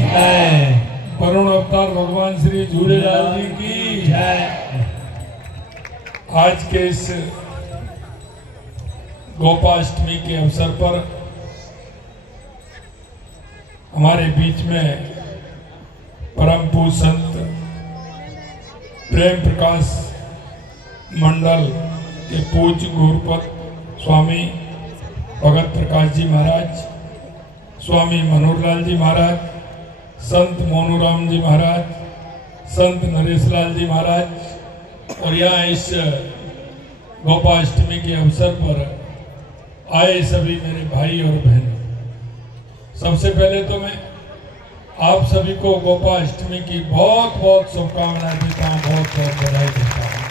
वरुण अवतार भगवान श्री झूलेलाल जी की जय। आज के इस गोपाष्टमी के अवसर पर हमारे बीच में परम पूज्य संत प्रेम प्रकाश मंडल के पूज्य गुरुपद स्वामी भगत प्रकाश जी महाराज, स्वामी मनोहरलाल जी महाराज, संत मोनूराम जी महाराज, संत नरेशलाल जी महाराज और यहाँ इस गोपाष्टमी के अवसर पर आए सभी मेरे भाई और बहन, सबसे पहले तो मैं आप सभी को गोपाष्टमी की बहुत बहुत शुभकामनाएं देता हूँ, बहुत बहुत बधाई देता हूँ।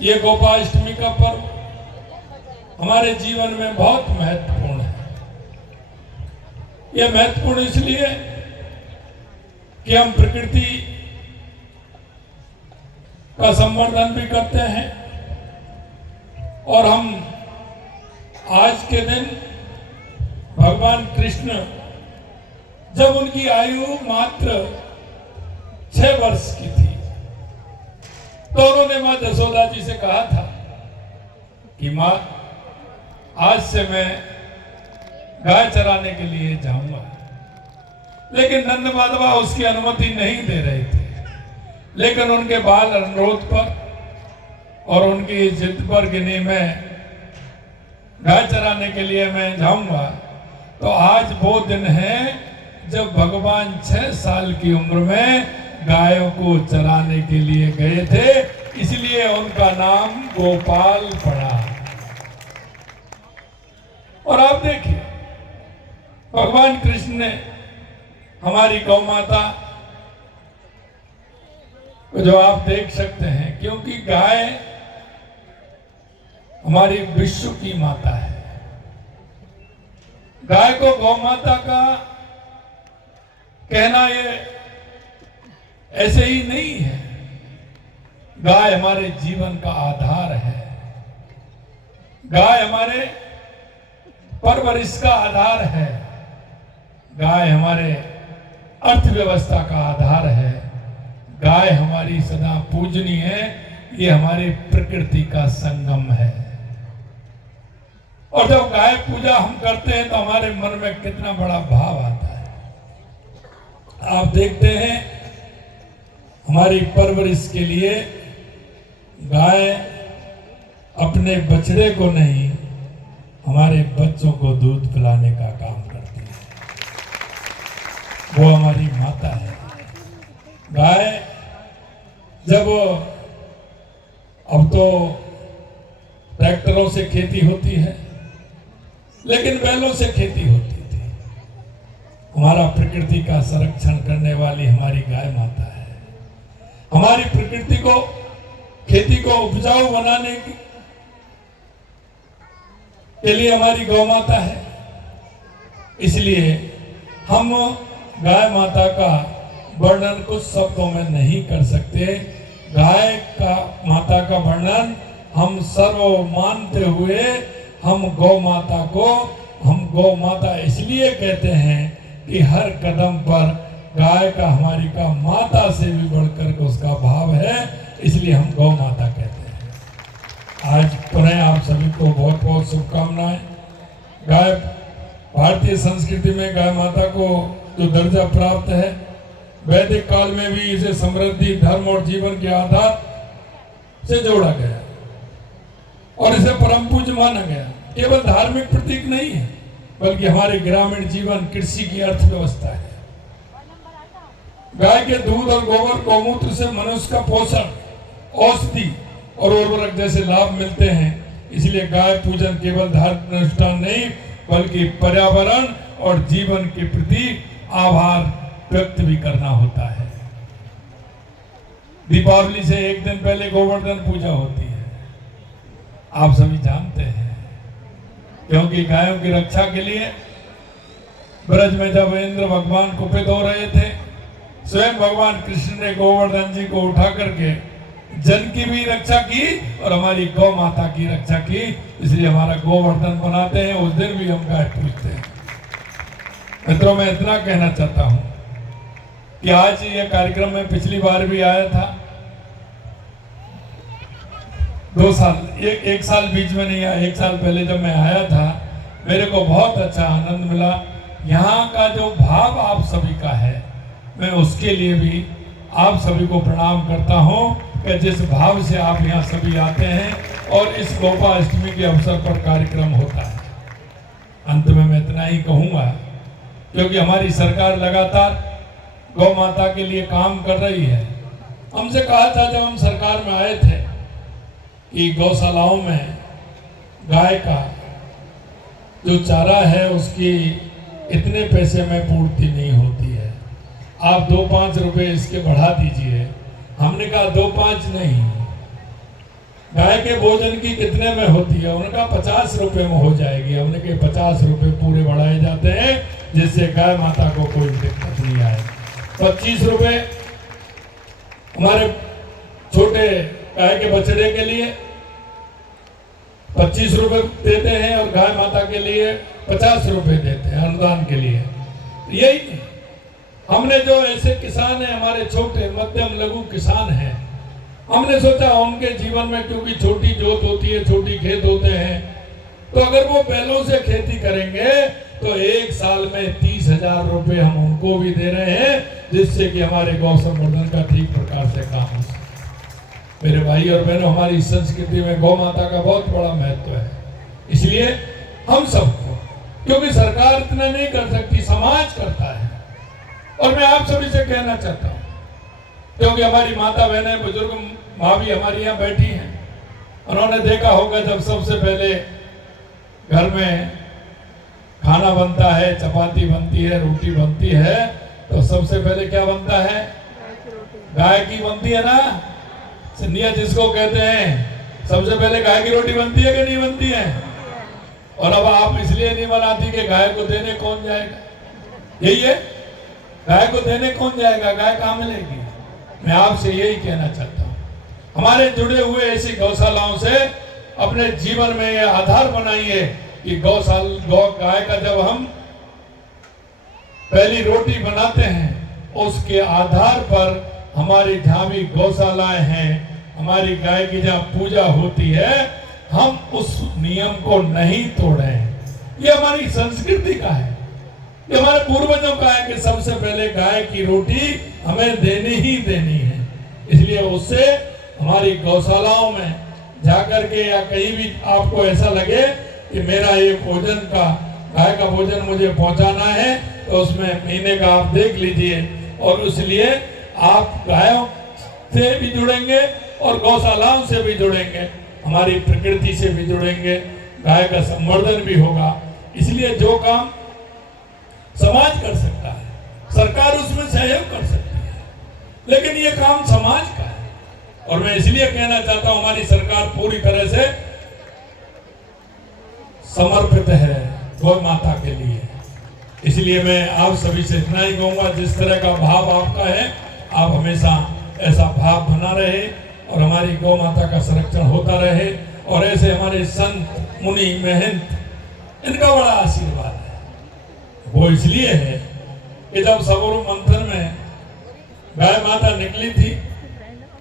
ये गोपाष्टमी का पर्व हमारे जीवन में बहुत महत्वपूर्ण है। यह महत्वपूर्ण इसलिए कि हम प्रकृति का संवर्धन भी करते हैं और हम आज के दिन भगवान कृष्ण जब उनकी आयु मात्र 6 वर्ष की थी तो उन्होंने मां यशोदा जी से कहा था कि मां, आज से मैं गाय चराने के लिए जाऊंगा, लेकिन नंद माधवा उसकी अनुमति नहीं दे रहे थे। लेकिन उनके बाल अनुरोध पर और उनकी जिद पर गिनी मैं गाय चराने के लिए मैं जाऊंगा, तो आज वो दिन है जब भगवान 6 साल की उम्र में गायों को चराने के लिए गए थे, इसलिए उनका नाम गोपाल पड़ा। और आप देखिए भगवान कृष्ण ने हमारी गौ माता जो आप देख सकते हैं, क्योंकि गाय हमारी विश्व की माता है। गाय को गौ माता का कहना ये ऐसे ही नहीं है। गाय हमारे जीवन का आधार है। गाय हमारे परवरिश का आधार है। गाय हमारे अर्थव्यवस्था का आधार है। गाय हमारी सदा पूजनीय है। ये हमारी प्रकृति का संगम है। और जब गाय पूजा हम करते हैं तो हमारे मन में कितना बड़ा भाव आता है। आप देखते हैं हमारी परवरिश के लिए गाय अपने बछड़े को नहीं, हमारे बच्चों को दूध पिलाने का काम करती है। वो हमारी माता है। गाय जब अब तो ट्रैक्टरों से खेती होती है, लेकिन बैलों से खेती होती थी। हमारा प्रकृति का संरक्षण करने वाली हमारी गाय माता है। हमारी प्रकृति को, खेती को उपजाऊ बनाने के लिए हमारी गौ माता है। इसलिए हम गाय माता का वर्णन कुछ शब्दों में नहीं कर सकते। गाय का माता का वर्णन हम सर्व मानते हुए हम गौ माता इसलिए कहते हैं कि हर कदम पर गाय का हमारी का माता से भी बढ़कर के उसका भाव है, इसलिए हम गौ माता कहते हैं। आज पुनः आप सभी को बहुत बहुत शुभकामनाएं। गाय भारतीय संस्कृति में गाय माता को जो दर्जा प्राप्त है, वैदिक काल में भी इसे समृद्धि, धर्म और जीवन के आधार से जोड़ा गया और इसे परम पूज्य माना गया। केवल धार्मिक प्रतीक नहीं है, बल्कि हमारे ग्रामीण जीवन, कृषि की अर्थव्यवस्था है। गाय के दूध और गोबर गौमूत्र से मनुष्य का पोषण, औषधि और उर्वरक जैसे लाभ मिलते हैं। इसलिए गाय पूजन केवल धार्मिक अनुष्ठान नहीं, बल्कि पर्यावरण और जीवन के प्रति आभार व्यक्त भी करना होता है। दीपावली से एक दिन पहले गोवर्धन पूजा होती है, आप सभी जानते हैं। क्योंकि गायों की रक्षा के लिए ब्रज में जब इंद्र भगवान कुपित हो रहे थे, स्वयं भगवान कृष्ण ने गोवर्धन जी को उठा करके जन की भी रक्षा की और हमारी गौ माता की रक्षा की। इसलिए हमारा गोवर्धन बनाते हैं, उस दिन भी हम गाय पूजते हैं। मित्रों, मैं इतना कहना चाहता हूं कि आज ये कार्यक्रम में पिछली बार भी आया था, 2 साल, एक साल बीच में नहीं आया, 1 साल पहले जब मैं आया था, मेरे को बहुत अच्छा आनंद मिला। यहाँ का जो भाव आप सभी का है, मैं उसके लिए भी आप सभी को प्रणाम करता हूँ कि जिस भाव से आप यहाँ सभी आते हैं और इस गोपाष्टमी के अवसर पर कार्यक्रम होता है। अंत में मैं इतना ही कहूँगा, क्योंकि हमारी सरकार लगातार गौ माता के लिए काम कर रही है। हमसे कहा था जब हम सरकार में आए थे कि गौशालाओं में गाय का जो चारा है उसकी इतने पैसे में पूर्ति नहीं होती है, आप 2-5 रुपए इसके बढ़ा दीजिए। हमने कहा 2-5 नहीं, गाय के भोजन की कितने में होती है? उन्होंने कहा 50 रुपए में हो जाएगी। हमने कहा 50 रुपए पूरे बढ़ाए जाते हैं जिससे गाय माता को कोई दिक्कत नहीं आए। 25 रुपए हमारे छोटे गाय के बछड़े के लिए 25 रुपए देते हैं और गाय माता के लिए 50 रुपए देते हैं अनुदान के लिए। यही हमने जो ऐसे किसान हैं, हमारे छोटे मध्यम लघु किसान हैं, हमने सोचा उनके जीवन में, क्योंकि छोटी जोत होती है, छोटी खेत होते हैं, तो अगर वो बैलों से खेती करेंगे तो 1 साल में 30,000 रुपए हम उनको भी दे रहे हैं, जिससे कि हमारे गौ संवर्धन का ठीक प्रकार से काम हो सके। मेरे भाई और बहनों, हमारी संस्कृति में गौ माता का बहुत बड़ा महत्व है। इसलिए हम सबको, क्योंकि सरकार इतना नहीं कर सकती, समाज करता है। और मैं आप सभी से कहना चाहता हूँ, क्योंकि हमारी माता बहनें, बुजुर्ग माँ भी हमारी यहाँ बैठी हैं, उन्होंने देखा होगा जब सबसे पहले घर में खाना बनता है, चपाती बनती है, रोटी बनती है, तो सबसे पहले क्या बनता है? गाय की बनती है ना, सिंधिया जिसको कहते हैं। सबसे पहले गाय की रोटी बनती है कि नहीं बनती है? और अब आप इसलिए नहीं बनाती कि गाय को देने कौन जाएगा? यही है, गाय को देने कौन जाएगा? गाय कहाँ मिलेगी? मैं आपसे यही कहना चाहता हूँ, हमारे जुड़े हुए ऐसी गौशालाओं से अपने जीवन में ये आधार बनाइए कि गौ गाय का जब हम पहली रोटी बनाते हैं, उसके आधार पर हमारी जहाँ भी गौशालाएं हैं, हमारी गाय की जहाँ पूजा होती है, हम उस नियम को नहीं तोड़े। ये हमारी संस्कृति का है, ये हमारे पूर्वजों का है कि सबसे पहले गाय की रोटी हमें देनी ही देनी है। इसलिए उससे हमारी गौशालाओं में जाकर के या कहीं भी आपको ऐसा लगे कि मेरा ये भोजन का, गाय का भोजन मुझे पहुंचाना है, तो उसमें महीने का आप देख लीजिए। और इसलिए आप गायों से भी जुड़ेंगे और गौशालाओं से भी जुड़ेंगे, हमारी प्रकृति से भी जुड़ेंगे, गाय का संवर्धन भी होगा। इसलिए जो काम समाज कर सकता है, सरकार उसमें सहयोग कर सकती है, लेकिन ये काम समाज का है। और मैं इसलिए कहना चाहता हूं, हमारी सरकार पूरी तरह से समर्पित है गौ माता के लिए। इसलिए मैं आप सभी से इतना ही कहूंगा, जिस तरह का भाव आपका है, आप हमेशा ऐसा भाव बना रहे और हमारी गौ माता का संरक्षण होता रहे। और ऐसे हमारे संत मुनि महंत, इनका बड़ा आशीर्वाद है। वो इसलिए है कि जब सबोरु मंथन में गाय माता निकली थी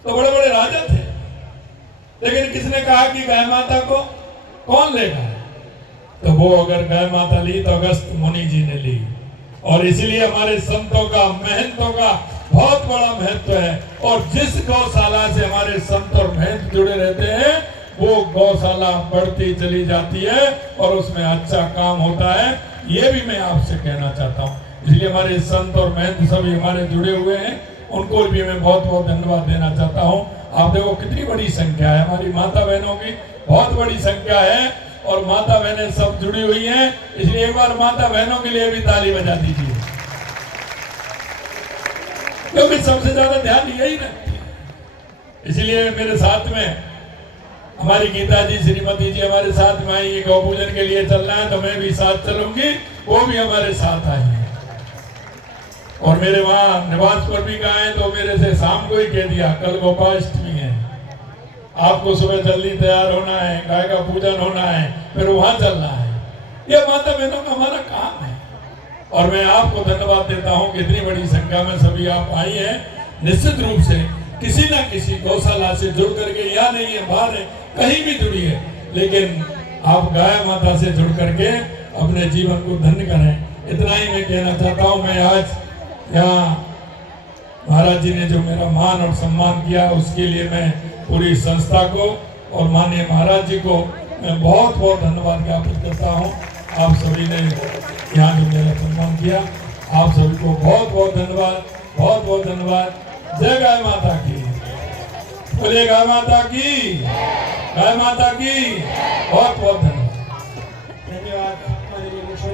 तो बड़े बड़े राजा थे, लेकिन किसने कहा कि गाय माता को कौन लेगा? तो वो अगर गाय माता ली तो अगस्त मुनि जी ने ली। और इसलिए हमारे संतों का, महंतों का बहुत बड़ा महत्व है। और जिस गौशाला से हमारे संत और महंत जुड़े रहते हैं, वो गौशाला बढ़ती चली जाती है और उसमें अच्छा काम होता है। ये भी मैं आपसे कहना चाहता हूँ। इसलिए हमारे संत और महंत सभी हमारे जुड़े हुए हैं, उनको भी मैं बहुत बहुत धन्यवाद देना चाहता हूँ। आप देखो कितनी बड़ी संख्या है, हमारी माता बहनों की बहुत बड़ी संख्या है और माता बहनें सब जुड़ी हुई हैं। इसलिए एक बार माता बहनों के लिए भी ताली बजा दीजिए, क्योंकि सबसे ज्यादा ध्यान यही रखती है। इसलिए मेरे साथ में हमारी गीता जी, श्रीमती जी हमारे साथ में आई। गौ पूजन के लिए चलना है तो मैं भी साथ चलूंगी, वो भी हमारे साथ आई है। और मेरे वहां निवास पर भी गए तो मेरे से शाम को ही कह दिया कल गोपाष्टमी है, आपको सुबह जल्दी तैयार होना है, गाय का पूजन होना है, फिर वहां चलना है। ये माता बहनों का हमारा काम है। और मैं आपको धन्यवाद देता हूं कि इतनी बड़ी संख्या में सभी आप आई हैं। निश्चित रूप से किसी न किसी गौशाला से जुड़ करके, या नहीं है बाहर है, कहीं भी जुड़ी है, लेकिन आप गाय माता से जुड़ करके अपने जीवन को धन्य करें। इतना ही मैं कहना चाहता हूं। मैं आज यहाँ महाराज जी ने जो मेरा मान और सम्मान किया, उसके लिए मैं पूरी संस्था को और माननीय महाराज जी को मैं बहुत बहुत धन्यवाद ज्ञापित करता हूँ। आप सभी ने यहाँ जो मेरा सम्मान किया, आप सभी को बहुत बहुत धन्यवाद, बहुत बहुत धन्यवाद। जय गाय माता की, बोलिए गाय माता की, गाय माता की, बहुत बहुत धन्यवाद।